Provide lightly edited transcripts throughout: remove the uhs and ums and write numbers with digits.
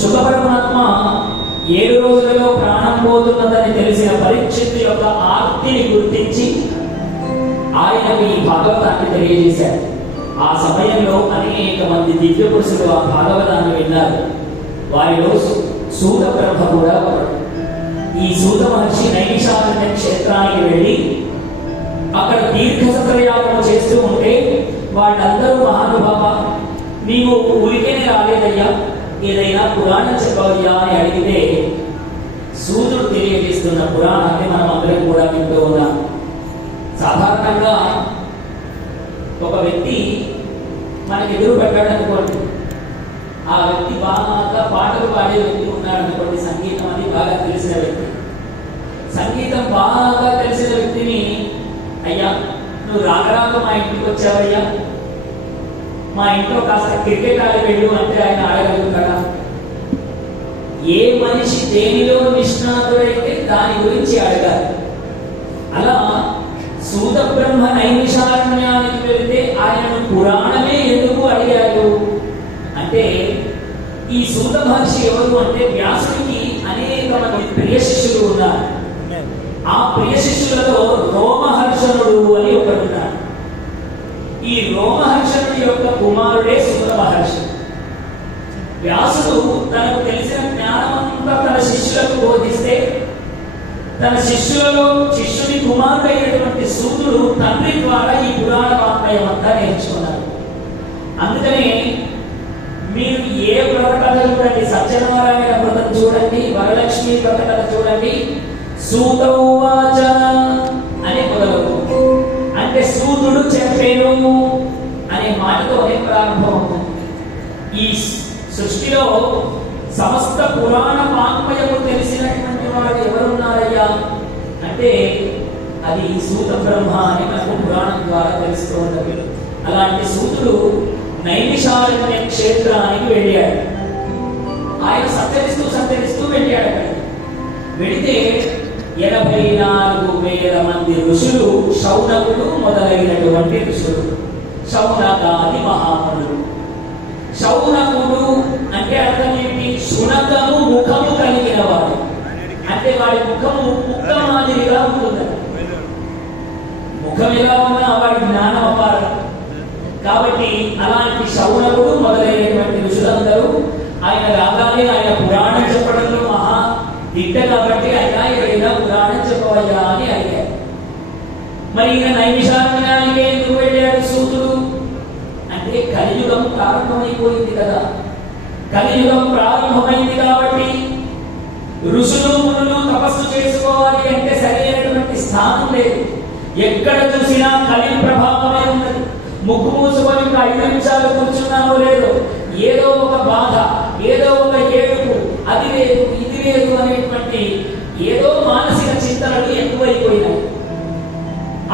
శుక పరమాత్మ 7 రోజులలో ప్రాణం పోతున్నదని తెలిసిన పరీక్షిత్తు యొక్క ఆర్తిని గుర్తించి ఆయనకు ఈ భాగవతాన్ని తెలియజేశారు. ఆ సమయంలో అనేక మంది దివ్య పురుషులు ఆ భాగవతాన్ని విన్నారు. వారిలో సూత బ్రహ్మ కూడా ఒకడు. ఈ సూత మహర్షి నైమిషారణ్య క్షేత్రానికి వెళ్ళి అక్కడ దీర్ఘ సత్రయాగం చేస్తూ ఉంటే వాళ్ళందరూ మహానుభావ నీవు ఊరికేనే రాలేదయ్యా, ఏదైనా పురాణం చెప్పవయ్యా అని అడిగితే సూతుడు తెలియజేస్తున్న పురాణాన్ని మనం అందరం కూడా వింటూ ఉన్నాం. సాధారణంగా ఒక వ్యక్తి మనకి ఎదురు పెట్టాడు అనుకోండి, ఆ వ్యక్తి బాగా పాటలు పాడే వ్యక్తి ఉన్నాడు అనుకోండి, సంగీతం అని బాగా తెలిసిన వ్యక్తి. సంగీతం బాగా తెలిసిన వ్యక్తిని అయ్యా నువ్వు రాగరాక మా ఇంటికి వచ్చావయ్యా, మా ఇంట్లో కాస్త క్రికెట్ ఆడి వెళ్ళు అంటే ఆయన ఆడగలుగుతాడా? ఏ మనిషి దేనిలో నిష్ణాతుడైతే దాని గురించి అడగాలి. అలా సూత బ్రహ్మ నైమిషారణ్యానికి వెళ్తే ఆయనను పురాణమే ఎందుకు అడిగాడు అంటే, ఈ సూత మహర్షి ఎవరు అంటే వ్యాసుడికి అనేక మంది ప్రియ శిష్యులు ఉన్నారు. ఆ ప్రియ శిష్యులలో రోమహర్షణుడు అని ఒకడున్నాడు. ఈ రోమహర్షణుడి యొక్క కుమారుడే సూత మహర్షి. వ్యాసుడు తనకు తెలిసిన జ్ఞానమంతా తన శిష్యులకు బోధిస్తే తన శిష్యుని కుమారుడైనటువంటి సూతుడు తండ్రి ద్వారా ఈ పురాణ వాంగ్మయం అంతా నేర్చుకున్నారు. అందుకనే మీరు ఏ వ్రత కథ చూడండి, సత్యనారాయణ వ్రతం చూడండి, వరలక్ష్మి వ్రత కథ చూడండి, సూత ఉవాచ అనే మొదలవుతుంది. అంటే సూతుడు చెప్పేను అనే మాటతోనే ప్రారంభం అవుతుంది. ఈ సృష్టిలో సమస్త పురాణ వాంగ్మయము తెలిసినటువంటి వాడు ఎవరున్నారయ్యా అంటే అది సూత బ్రహ్మ అని మనకు పురాణం ద్వారా తెలుస్తూ ఉన్నది. అలాంటి సూతుడు నైమిషారణ్య క్షేత్రానికి వెళ్ళాడు. ఆయన సంచరిస్తూ వెళ్ళాడు. అక్కడికి వెళితే 84,000 మంది ఋషులు, శౌనకులు మొదలైనటువంటి ఋషులు, శౌనకాది మహామునులు. శౌనకుడు అంటే అర్థం ఏంటి? శునకము ముఖము కలిగిన వాడు. అంటే వాడి ముఖము ముక్క మాదిరిగా ఉంటుంది. ముఖం ఎలా ఉన్నా వాడి జ్ఞానం అపారం. కాబట్టి అలాంటి శౌనకుడు మొదలైనటువంటి ఋషులందరూ ఆయన రాగానే ఆయన పురాణం చెప్పడంలో మహా దిట్ట కాబట్టి ఆయన ఏదైనా పురాణం చెప్పవయ్యా అని అడిగారు. మరి ఈయన నైమిషారణ్యానికి ఎందుకు వెళ్ళాడు సూతుడు అంటే కలియుగం ప్రారంభమైపోయింది కదా. కలియుగం ప్రారంభమైంది కాబట్టి ఋషులు మునులు తపస్సు చేసుకోవాలి అంటే సరైనటువంటి స్థానం లేదు. ఎక్కడ చూసినా కలి ప్రభావమే ఉన్నది. ముక్కు మూసుకొని 5 నిమిషాలు కూర్చున్నామో లేదో ఏదో ఒక బాధ, ఏదో ఒక ఏడుపు, అది లేదు ఇది లేదు అనేటువంటి ఏదో మానసిక చింతనలు ఎక్కువైపోయినాయి.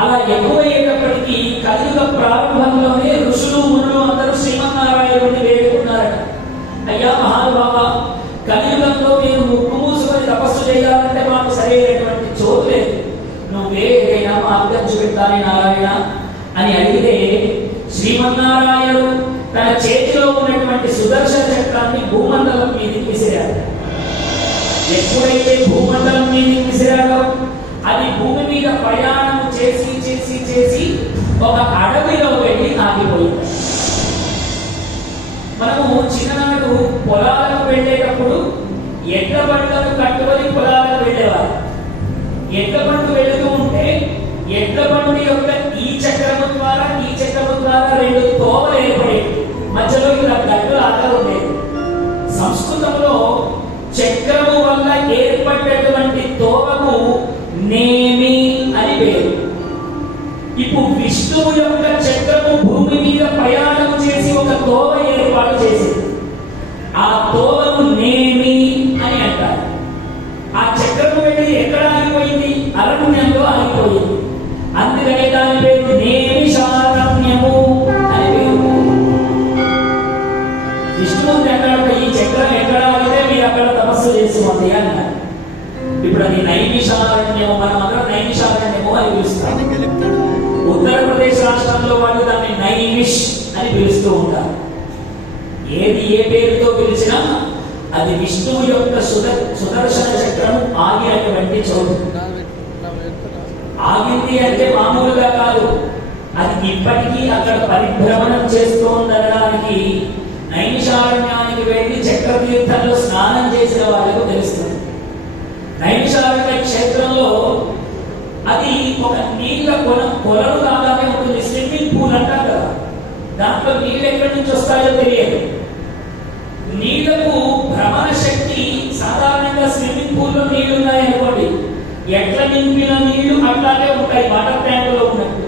అలా ఎక్కువయ్యేటప్పటికీ కలియుగ ప్రారంభంలోనే ఋషులు మునులు అందరూ శ్రీమన్నారాయణుడిని వేడుకున్నారట. అయ్యా మహానుభావ, కలియుగంలో మీరు ముక్కు మూసుకొని తపస్సు చేయాలంటే మాకు సరైనటువంటి చోటు లేదు, నువ్వే ఏదైనా మార్గం చూపెట్టాలి నారాయణ అని అడిగితే శ్రీమన్నారాయణుడు తన చేతిలో ఉన్నటువంటి సుదర్శన చక్రాన్ని భూమండలం మీదకి విసిరాడు. ఎప్పుడైతే భూమండలం మీదకి విసిరాడో అది భూమి మీద ప్రయాణం చేసి చేసి చేసి ఒక అడవిలో వెళ్ళి ఆగిపోయింది. మనము చిన్ననాడు పొలాలకు వెళ్ళేటప్పుడు ఎడ్ల బండ్లను కట్టుకొని పొలాలకు వెళ్ళేవారు. ఎడ్ల బండ్లు వెళుతూ ఉంటే ఎడ్ల బండి యొక్క ఈ చక్రము ద్వారా 2 తోవలు ఏర్పడేవి. మధ్యలో ఇలా గడ్డలు ఆకారం ఉండేది. సంస్కృతంలో చక్రము వల్ల ఏర్పడేటువంటి తోవకు నేమి అని పేరు. ఇప్పుడు విష్ణువు యొక్క చక్రము భూమి మీద ప్రయాణం చేసి ఒక తోవ ఏర్పాటు చేసింది. ఆ తోవను నేమి అని అంటారు. ఆ చక్రము వెళ్ళి ఎక్కడ ఆగిపోయింది? అరణ్యంలో ఆగిపోయింది. అందుకనే దాని పేరు నైమిషారణ్యము అని పేరు. విష్ణువుని అక్కడ ఈ చక్రం ఎక్కడ ఆగితే మీరు అక్కడ తపస్సు చేసుకోండి అన్నారు. ఇప్పుడు అది నైమిషారణ్యము, మనం అందరం నైమిషారణ్యము అని పిలుస్తాం. ఉత్తరప్రదేశ్ రాష్ట్రంలో వాళ్ళు దాన్ని నైమిష్ అని పిలుస్తూ ఉంటారు. ఏది ఏ పేరుతో పిలిచినా అది విష్ణువు యొక్క సుదర్శన చక్రం ఆగినటువంటి చోటు. ఆగింది అంటే మామూలుగా కాదు, అది ఇప్పటికీ అక్కడ పరిభ్రమణం చేస్తోందనడానికి నైమిషారణ్యానికి వెళ్ళి చక్రతీర్థంలో స్నానం చేసిన వాళ్ళకు తెలుస్తుంది. నైమిషారణ్య క్షేత్రంలో అది ఒక నీళ్ళ కొలను లాగానే ఉంటుంది. స్విమ్మింగ్ పూల్ అంటారు కదా, దాంట్లో నీళ్ళు ఎక్కడి నుంచి వస్తాయో తెలియదు. నీళ్లకు భ్రమణ శక్తి, సాధారణంగా స్విమ్మింగ్ పూల్ లో నీళ్లు ఉన్నాయనుకోండి, ఎట్లా నింపిన నీళ్లు అట్లాగే ఉంటాయి వాటర్ ట్యాంక్ లో ఉన్నట్టు.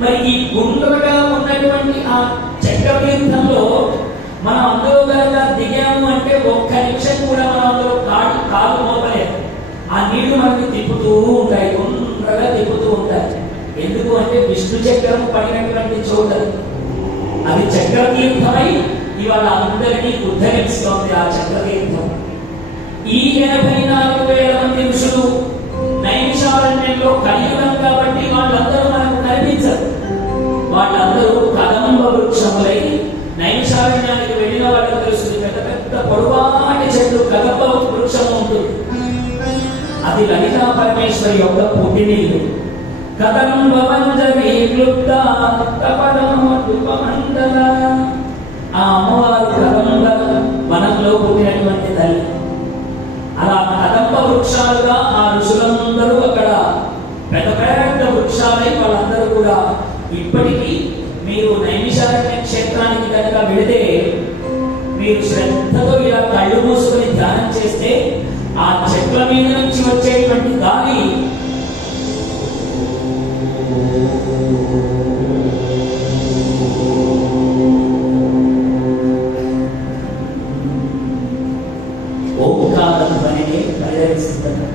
మరి ఈ గుండ్రగా ఉన్నటువంటి ఆ చక్రతీర్థంలో మనం అందులో కనుక దిగాము అంటే ఒక్క నిమిషం కూడా మనం అందులో కాలు మోపలేదు. ఆ నీళ్లు మనకి తిప్పుతూ ఉంటాయి, గుండ్రగా తిప్పుతూ ఉంటాయి. ఎందుకు అంటే విష్ణు చక్రం పడినటువంటి చోటు అది చక్రతీర్థమై ఇవాళ అందరినీ ఉద్ధరిస్తోంది ఆ చక్రతీర్థం. ఈ 84,000 మంది ఋషులు నైమిషారణ్యంలో కలియుగం కాబట్టి వాళ్ళందరూ మనకు కనిపించరు. వాళ్ళందరూ కదంబ వృక్షములై నైమిషారణ్యానికి వెళ్ళిన వాళ్ళకి తెలుస్తుంది. పెద్ద పెద్ద పొడవాటి చెట్లు కదంబ వృక్షము ఉంటుంది. అది లలితా పరమేశ్వరి యొక్క పుట్టినీళ్ళు. కదంబ మంజరి క్లుప్త కపటమధుపమండల. ఆ అమ్మవారు కదంబ వనంలో పుట్టినటువంటి తల్లి. అలా కదంబ వృక్షాలుగా ఆ ఋషులందరూ అక్కడ పెద్ద పెద్ద వృక్షాలై వాళ్ళందరూ కూడా ఇప్పటికీ మీరు నైమిషారణ్య క్షేత్రానికి కనుక వెళితే మీరు శ్రద్ధతో ఇలా కళ్ళు మూసుకొని ధ్యానం చేస్తే ఆ చెట్ల మీద నుంచి వచ్చేటువంటి గాలి ఓంకారం ధ్వనిని పరిహరిస్తుంది.